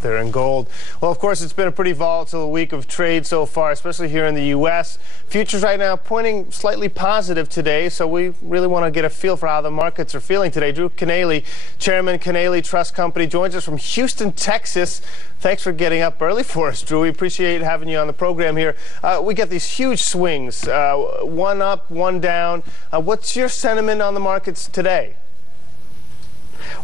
there in gold. Well, of course, it's been a pretty volatile week of trade so far, especially here in the U.S. Futures right now pointing slightly positive today, so we really want to get a feel for how the markets are feeling today. Drew Kanaly, Chairman, Kanaly Trust Company, joins us from Houston, Texas. Thanks for getting up early for us, Drew. We appreciate having you on the program here. We get these huge swings, one up, one down. What's your sentiment on the markets today?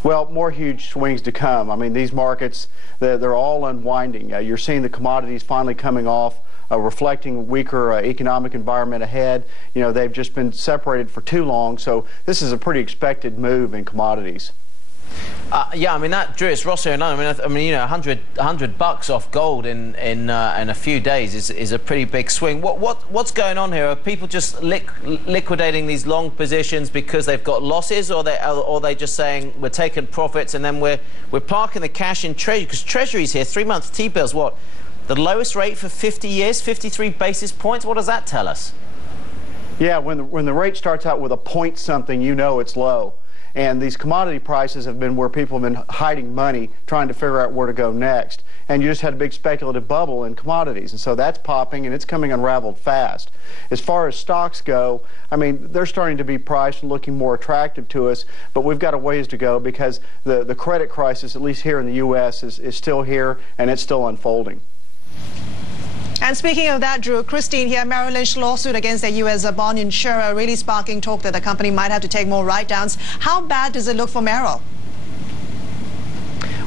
Well, more huge swings to come. I mean, these markets, they're all unwinding. You're seeing the commodities finally coming off, reflecting weaker economic environment ahead. You know, they've just been separated for too long, so this is a pretty expected move in commodities. Yeah, I mean, Drew, it's Ross here, and I mean, you know, $100 off gold in a few days is a pretty big swing. What's going on here? Are people just liquidating these long positions because they've got losses, or are they just saying we're taking profits and then we're parking the cash in Treasury? Because Treasury's here, 3-month T-bills, what, the lowest rate for 50 years, 53 basis points? What does that tell us? Yeah, when the rate starts out with a point something, you know it's low. And these commodity prices have been where people have been hiding money, trying to figure out where to go next. And you just had a big speculative bubble in commodities. And so that's popping, and it's coming unraveled fast. As far as stocks go, I mean, they're starting to be priced and looking more attractive to us, but we've got a ways to go because the credit crisis, at least here in the U.S., is still here, and it's still unfolding. And speaking of that, Drew, Christine here, Merrill Lynch lawsuit against the U.S. bond insurer really sparking talk that the company might have to take more write-downs. How bad does it look for Merrill?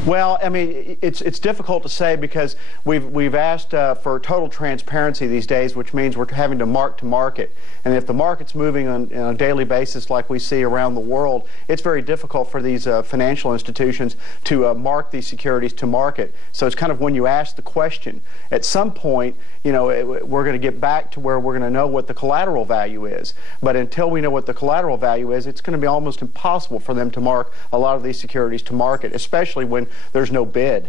Well, I mean, it's difficult to say because we've asked for total transparency these days, which means we're having to mark to market. And if the market's moving on a daily basis like we see around the world, it's very difficult for these financial institutions to mark these securities to market. So it's kind of when you ask the question. At some point, you know, we're going to get back to where we're going to know what the collateral value is. But until we know what the collateral value is, it's going to be almost impossible for them to mark a lot of these securities to market, especially when there's no bid.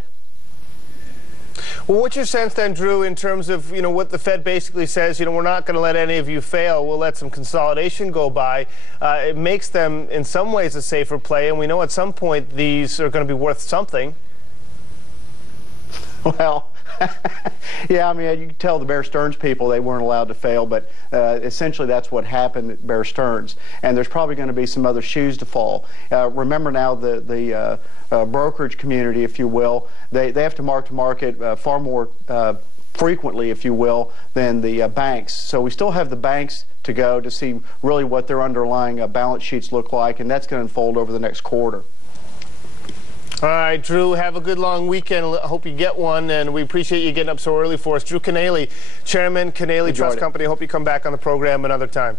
Well, what's your sense then, Drew, in terms of, you know, what the Fed basically says, you know, we're not going to let any of you fail, we'll let some consolidation go by. It makes them, in some ways, a safer play, and we know at some point these are going to be worth something. Well, yeah, I mean, you can tell the Bear Stearns people they weren't allowed to fail, but essentially that's what happened at Bear Stearns. And there's probably going to be some other shoes to fall. Remember now the brokerage community, if you will, they have to market far more frequently, if you will, than the banks. So we still have the banks to go to see really what their underlying balance sheets look like, and that's going to unfold over the next quarter. All right, Drew, have a good long weekend. I hope you get one, and we appreciate you getting up so early for us. Drew Kanaly, Chairman, Kanaly Trust Company. I hope you come back on the program another time.